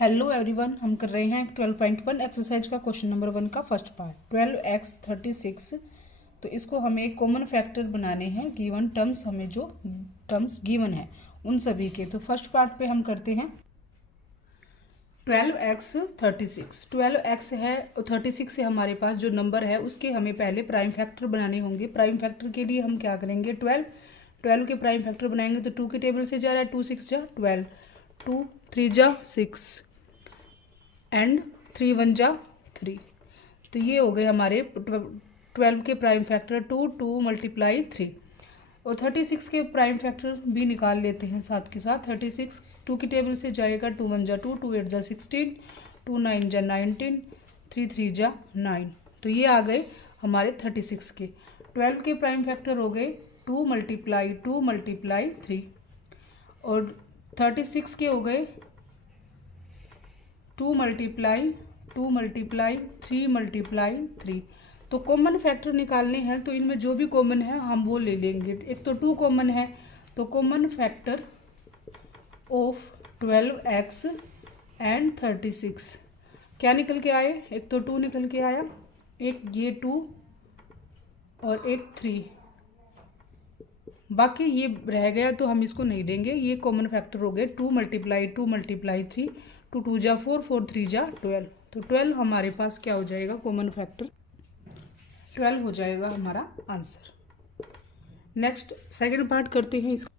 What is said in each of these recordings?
Hello everyone, हम कर रहे हैं 12.1 एक्सरसाइज का क्वेश्चन नंबर 1 का फर्स्ट पार्ट 12x36। तो इसको हमें एक कॉमन फैक्टर बनाने हैं गिवन टर्म्स, हमें जो टर्म्स गिवन है उन सभी के। तो फर्स्ट पार्ट पे हम करते हैं 12x36। 12x है और 36 है हमारे पास जो नंबर है उसके हमें पहले प्राइम फैक्टर बनाने होंगे। प्राइम फैक्टर के लिए हम क्या करेंगे, 12 के प्राइम फैक्टर बनाएंगे तो 2 के टेबल से जा रहा है, 2 6 जा 12, 2 3 जा 6 एंड 3 1 जा 3। तो ये हो गए हमारे 12 के प्राइम फैक्टर 2 मल्टीप्लाई 3। और 36 के प्राइम फैक्टर भी निकाल लेते हैं साथ के साथ। 36 2 की टेबल से जाएगा, 2 1 जा 2, 2 8 जा 16, 2 9 जा 19, 3 3 जा 9। तो ये आ गए हमारे 36 के। 12 के प्राइम फैक्टर हो गए 2 मल्टीप्लाई 3 और 36 के हो गए 2 मल्टीप्लाई 3 मल्टीप्लाई 3। तो कॉमन फैक्टर निकालने हैं तो इनमें जो भी कॉमन है हम वो ले लेंगे। एक तो 2 कॉमन है, तो common factor of 12x and 36 क्या निकल के आए, एक तो 2 निकल के आया, एक ये 2 और एक 3, बाकी ये रह गया तो हम इसको नहीं देंगे। ये कॉमन फैक्टर हो गए 2 मल्टीप्लाई 3, 2 2 जा 4, 4 3 जा 12। तो 12 हमारे पास क्या हो जाएगा, कॉमन फैक्टर 12 हो जाएगा हमारा आंसर। नेक्स्ट सेकंड पार्ट करते हैं इसका।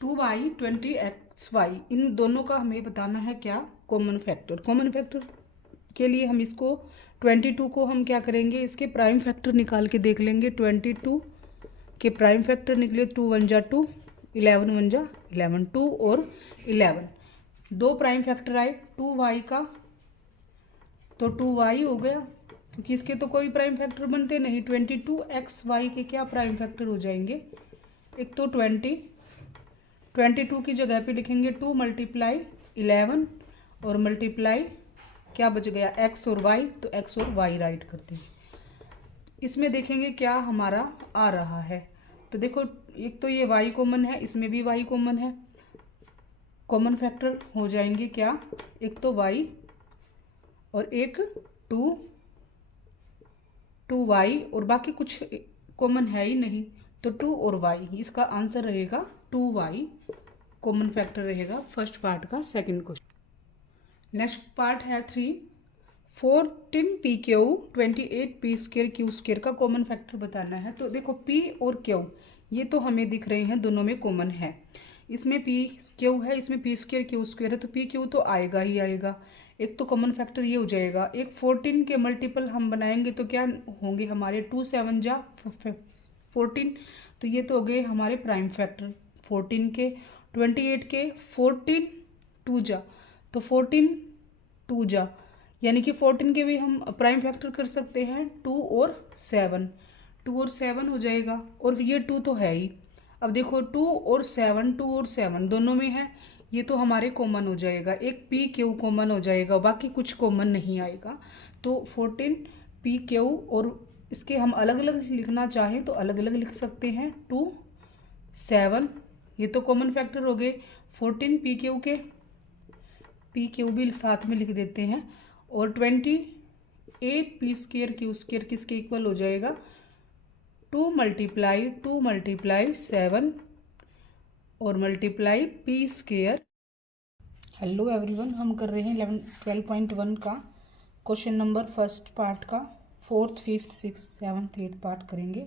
2y 20xy, इन दोनों का हमें बताना है क्या, कॉमन फैक्टर। कॉमन फैक्टर के लिए हम इसको 22 को हम क्या करेंगे, इसके प्राइम फैक्टर निकाल के देख लेंगे। 22 के प्राइम फैक्टर निकले 2 1 जा 2, 11 1 जा 11, 2 और 11। दो प्राइम फैक्टर आए 2y का, तो 2y हो गया क्योंकि इसके तो कोई प्राइम फैक्टर बनते नहीं। 22xy के क्या प्राइम फैक्टर हो जाएंगे, एक तो 22 की जगह पे लिखेंगे 2 मल्टीप्लाई 11 और मल्टीप्लाई क्या बच गया x और y, तो x और y राइट करते हैं। इसमें देखेंगे क्या हमारा आ रहा है, तो देखो एक तो ये y कॉमन है, इसमें भी y कॉमन है। कॉमन फैक्टर हो जाएंगे क्या, एक तो y और एक 2y और बाकी कुछ कॉमन है ही नहीं, तो 2 और y, इसका आंसर रहेगा 2y कॉमन फैक्टर रहेगा फर्स्ट पार्ट का। सेकंड क्वेश्चन नेक्स्ट पार्ट है 3 14pq 28p² q² का कॉमन फैक्टर बताना है। तो देखो p और q ये तो हमें दिख रहे हैं, दोनों में कॉमन है। इसमें p q है, इसमें p² q² है, तो p q तो आएगा ही आएगा। एक तो कॉमन फैक्टर ये हो जाएगा। एक 14 के मल्टीपल हम बनाएंगे तो क्या होंगे हमारे, 2 7 जा 14, तो ये तो हो गए हमारे प्राइम फैक्टर 14 के। 28 के 14 2 जा, तो 14 2 जा, यानी कि 14 के भी हम प्राइम फैक्टर कर सकते हैं 2 और 7, 2 और 7 हो जाएगा। और ये 2 तो है ही। अब देखो 2 और 7 दोनों में है, ये तो हमारे कॉमन हो जाएगा। एक पी क्यू कॉमन हो जाएगा, बाकी कुछ कॉमन नहीं आएगा। तो 14 पी क्यू, और इसके हम अलग अलग लिखना चाहें तो अलग अलग लिख सकते हैं। 2 7 ये तो कॉमन फैक्टर हो गए। 14 पी क्यू के, पी क्यू भी साथ में लिख देते हैं। और 28 p² q² किसके इक्वल हो जाएगा, 2 मल्टीप्लाई 7 और मल्टीप्लाई p²। हेलो एवरीवन, हम कर रहे हैं 12.1 का क्वेश्चन नंबर फर्स्ट पार्ट का 4th 5th 6th 7th 8th part करेंगे।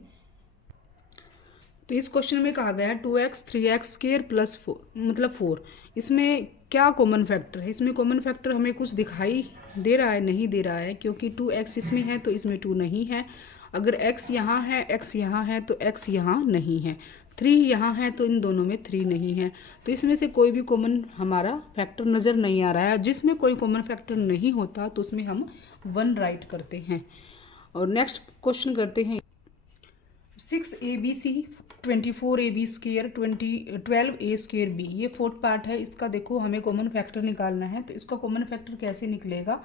तो इस क्वेश्चन में कहा गया 2x 3x² प्लस 4 मतलब 4, इसमें क्या कॉमन फैक्टर है। इसमें कॉमन फैक्टर हमें कुछ दिखाई दे रहा है, नहीं दे रहा है, क्योंकि 2x इसमें है तो इसमें 2 नहीं है। अगर x यहाँ है, x यहाँ है तो x यहाँ नहीं है। 3 यहाँ है तो इन दोनों में 3 नहीं है। तो इसमें से कोई भी कॉमन हमारा फैक्टर नज़र नहीं आ रहा है। जिसमें कोई कॉमन फैक्टर नहीं होता तो उसमें हम 1 राइट करते हैं। और नेक्स्ट क्वेश्चन करते हैं 6abc 24ab² 12a²b, ये फोर्थ पार्ट है इसका। देखो हमें कॉमन फैक्टर निकालना है, तो इसका कॉमन फैक्टर कैसे निकलेगा,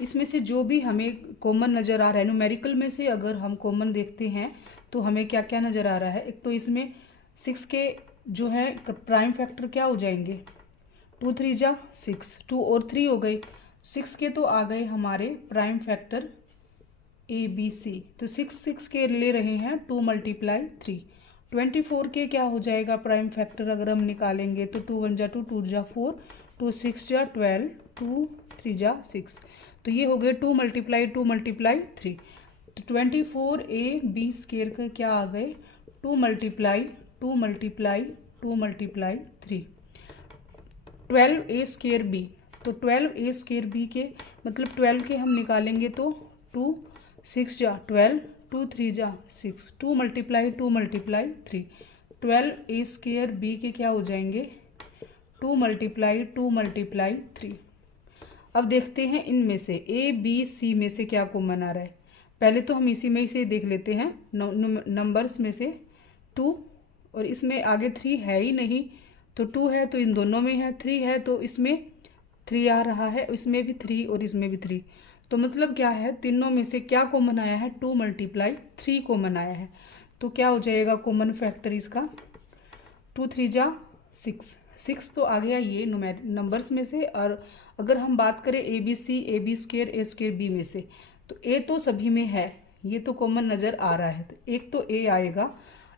इसमें से जो भी हमें कॉमन नज़र आ रहा है, न्यूमेरिकल में से अगर हम कॉमन देखते हैं तो हमें क्या क्या नज़र आ रहा है। एक तो इसमें 6 के जो है प्राइम फैक्टर क्या हो जाएंगे, 2 3 जा 6, 2 और 3 हो गए, 6 के तो आ गए हमारे प्राइम फैक्टर ABC। तो 6 के ले रहे हैं 2 × 3। 24 के क्या हो जाएगा प्राइम फैक्टर अगर हम निकालेंगे तो 2 1 जा 2, 2 जा 4, 2 6 जा 12, 2 3 जा 6। तो ये हो गए 2 × 2 × 3। तो 24AB² का क्या आ गए 2 × 2 × 2 × 3, 12A²B। तो 12A² के मतलब 12 के हम निकालेंगे तो 2 6 जा 12, 2 3 जा 6, 2 × 2 × 3, 12A² B के क्या हो जाएंगे 2 × 2 × 3। अब देखते हैं इनमें से ABC में से क्या कॉमन आ रहा है। पहले तो हम इसी में से देख लेते हैं नंबर्स में से 2, और इसमें आगे 3 है ही नहीं, तो 2 है तो इन दोनों में है, 3 है तो इसमें 3 आ रहा है, इसमें भी 3 और इसमें भी 3। तो मतलब क्या है तीनों में से क्या कॉमन आया है 2 × 3 कॉमन आया है। तो क्या हो जाएगा कॉमन फैक्टर इसका 2 3 जा 6, 6 तो आ गया ये नंबर्स में से। और अगर हम बात करें ABC AB² A² B में से, तो A तो सभी में है, ये तो कॉमन नज़र आ रहा है, तो एक तो A आएगा,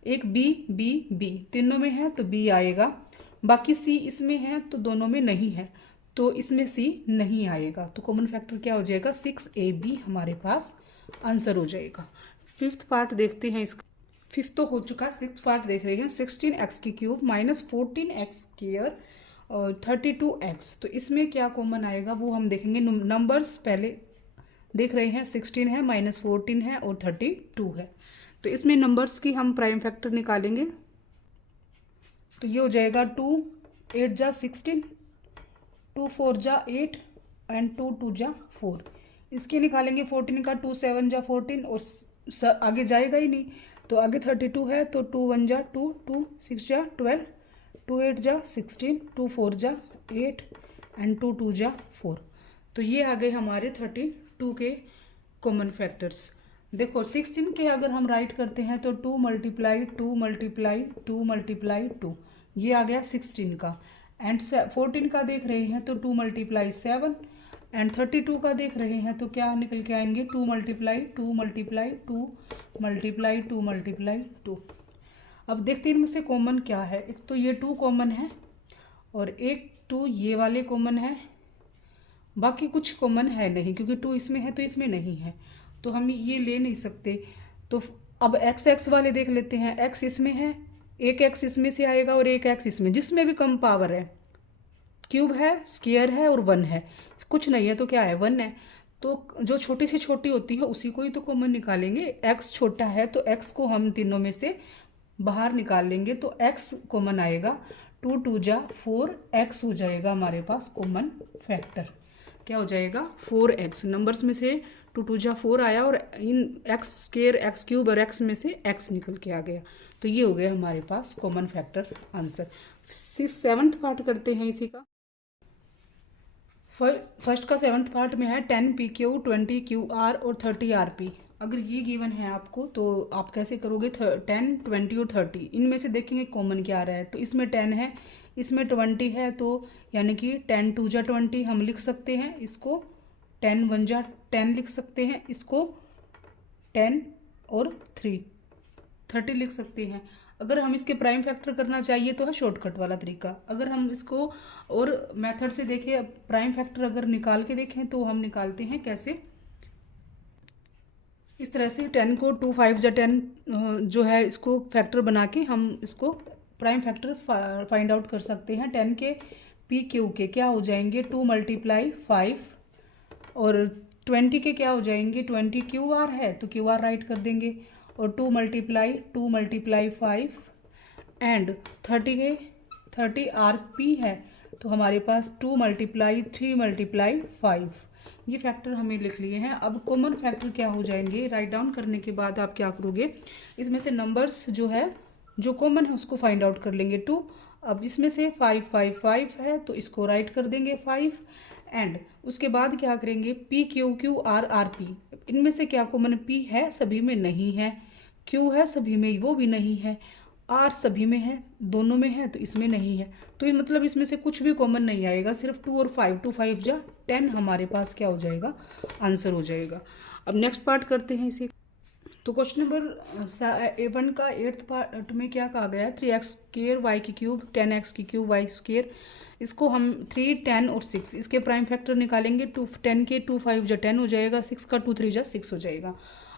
एक B तीनों में है तो B आएगा, बाकी C इसमें है तो दोनों में नहीं है, तो इसमें C नहीं आएगा। तो कॉमन फैक्टर क्या हो जाएगा 6AB हमारे पास आंसर हो जाएगा। 5th पार्ट देखते हैं इसका। 5th तो हो चुका, 6th पार्ट देख रहे हैं। 16x³ - 14x² और 32x। तो इसमें क्या कॉमन आएगा वो हम देखेंगे। नंबर्स पहले देख रहे हैं, 16 है, -14 है और 32 है। तो इसमें नंबर्स की हम प्राइम फैक्टर निकालेंगे तो ये हो जाएगा 2 8 जा 16, 2 4 जा 8 एंड 2 2 जा 4। इसके निकालेंगे 14 का, 2 7 जा 14 और आगे जाएगा ही नहीं, तो आगे 32 है तो 2 1 जा 2, 2 6 जा 12, 2 8 जा 16, 2 4 जा 8 एंड 2 2 जा 4। तो ये आ गए हमारे 32 के कॉमन फैक्टर्स। देखो 16 के अगर हम राइट करते हैं तो 2 × 2 × 2 × 2, ये आ गया 16 का। एंड 14 का देख रहे हैं तो 2 × 7 एंड 32 का देख रहे हैं तो क्या निकल के आएंगे 2 × 2 × 2 × 2 × 2। अब देखते हैं इनमें से कॉमन क्या है। एक तो ये 2 कॉमन है और एक 2 ये वाले कॉमन है, बाकी कुछ कॉमन है नहीं, क्योंकि 2 इसमें है तो इसमें नहीं है, तो हम ये ले नहीं सकते। तो अब x वाले देख लेते हैं। x इसमें है, एक x इसमें से आएगा और एक x इसमें, जिसमें भी कम पावर है, क्यूब है, स्क्वायर है और 1 है, कुछ नहीं है तो क्या है 1 है। तो जो छोटी से छोटी होती है उसी को ही तो कॉमन निकालेंगे। x छोटा है तो x को हम तीनों में से बाहर निकाल लेंगे, तो x कॉमन आएगा। 2 2 जा 4 x हो जाएगा हमारे पास कॉमन फैक्टर। क्या हो जाएगा 4x। नंबर्स में से 2 2 जा 4 आया और इन x² x³ और x में से x निकल के आ गया। तो ये हो गया हमारे पास common factor answer. 7th part करते हैं इसी का। फर्स्ट का 7th पार्ट में है 10PQ 20QR और 30RP। अगर ये गिवन है आपको तो आप कैसे करोगे 10 20 और 30, इनमें से देखेंगे कॉमन क्या आ रहा है। तो इसमें 10 है, इसमें 20 है, तो यानी कि 10 2 जा 20 हम लिख सकते हैं, इसको 10 1 जा 10 लिख सकते हैं, इसको 10 और 3 30 लिख सकते हैं। अगर हम इसके प्राइम फैक्टर करना चाहिए तो है शॉर्टकट वाला तरीका। अगर हम इसको और मेथड से देखें, प्राइम फैक्टर अगर निकाल के देखें तो हम निकालते हैं कैसे, इस तरह से 10 को 2 5 जा 10 जो है इसको फैक्टर बना के हम इसको प्राइम फैक्टर फाइंड आउट कर सकते हैं। 10 के PQ के क्या हो जाएंगे 2 × 5 और 20 के क्या हो जाएंगे 20 QR है तो QR राइट कर देंगे और 2 × 5 एंड 30 के 30 RP है तो हमारे पास 2 × 3 × 5। ये फैक्टर हमें लिख लिए हैं। अब कॉमन फैक्टर क्या हो जाएंगे, राइट डाउन करने के बाद आप क्या करोगे, इसमें से नंबर्स जो है जो कॉमन है उसको फाइंड आउट कर लेंगे 2। अब इसमें से 5 5 5 है तो इसको राइट कर देंगे 5 एंड उसके बाद क्या करेंगे PQ QR RP। इनमें से क्या कॉमन, P है सभी में नहीं है, Q है सभी में वो भी नहीं है, आर सभी में है, दोनों में है, तो इसमें नहीं है। तो ये मतलब इसमें से कुछ भी कॉमन नहीं आएगा, सिर्फ 2 और 5, 2 5 जा 10 हमारे पास क्या हो जाएगा, आंसर हो जाएगा। अब नेक्स्ट पार्ट करते हैं इसे। तो क्वेश्चन नंबर 1 का 8th पार्ट में क्या कहा गया है, 3x² y की क्यूब 10x³ y²। इसको हम 3, 10 और 6 इसके प्राइम फैक्टर निकालेंगे। 10 के 2 5 जा 10 हो जाएगा, 6 का 2 3 जा 6 हो जाएगा।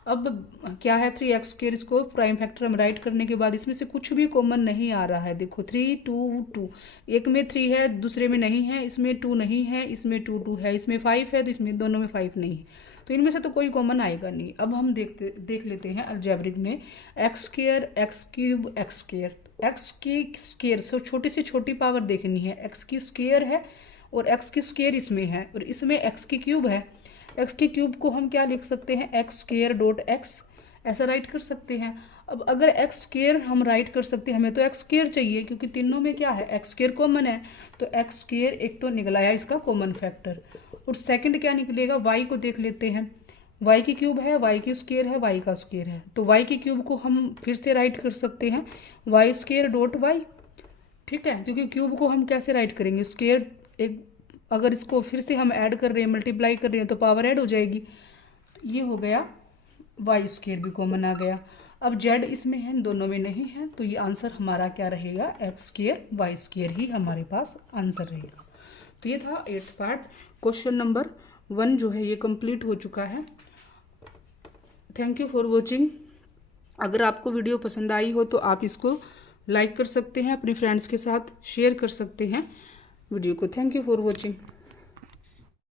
अब क्या है 3x², इसको प्राइम फैक्टर हम राइट करने के बाद इसमें से कुछ भी कॉमन नहीं आ रहा है। देखो 3 2 2, एक में 3 है, दूसरे में नहीं है, इसमें 2 नहीं है, इसमें 2 2 है, इसमें 5 है, तो इसमें दोनों में 5 नहीं है, तो इनमें से तो कोई कॉमन आएगा नहीं। अब हम देख लेते हैं अलजेब्रिक में x² x³ x²। x की स्क्वायर से छोटी से छोटी पावर देखनी है, x की स्क्वायर है और x की स्क्वायर इसमें है और इसमें x की क्यूब है। x की क्यूब को हम क्या लिख सकते हैं, x².x ऐसा राइट कर सकते हैं। अब अगर x² हम राइट कर सकते हैं, हमें तो x² चाहिए क्योंकि तीनों में क्या है, x² कॉमन है, तो x² एक तो निकल आया इसका कॉमन फैक्टर। और सेकंड क्या निकलेगा, y को देख लेते हैं। y की क्यूब है, y की स्क्वायर है, y का स्क्वायर है, तो y की क्यूब को हम फिर से राइट कर सकते हैं y².y, ठीक है, क्योंकि क्यूब को हम कैसे राइट करेंगे, स्क्वायर एक, अगर इसको फिर से हम ऐड कर रहे हैं, मल्टीप्लाई कर रहे हैं, तो पावर ऐड हो जाएगी। तो ये हो गया, y² भी कॉमन आ गया। अब z इसमें है, दोनों में नहीं है, तो ये आंसर हमारा क्या रहेगा, x² y² ही हमारे पास आंसर रहेगा। तो ये था 8th पार्ट। क्वेश्चन नंबर 1 जो है ये कंप्लीट हो चुका है। Thank you for watching. अगर आपको वीडियो पसंद आई हो तो आप इसको लाइक कर सकते हैं, अपने फ्रेंड्स के साथ शेयर कर सकते हैं वीडियो को। Thank you for watching.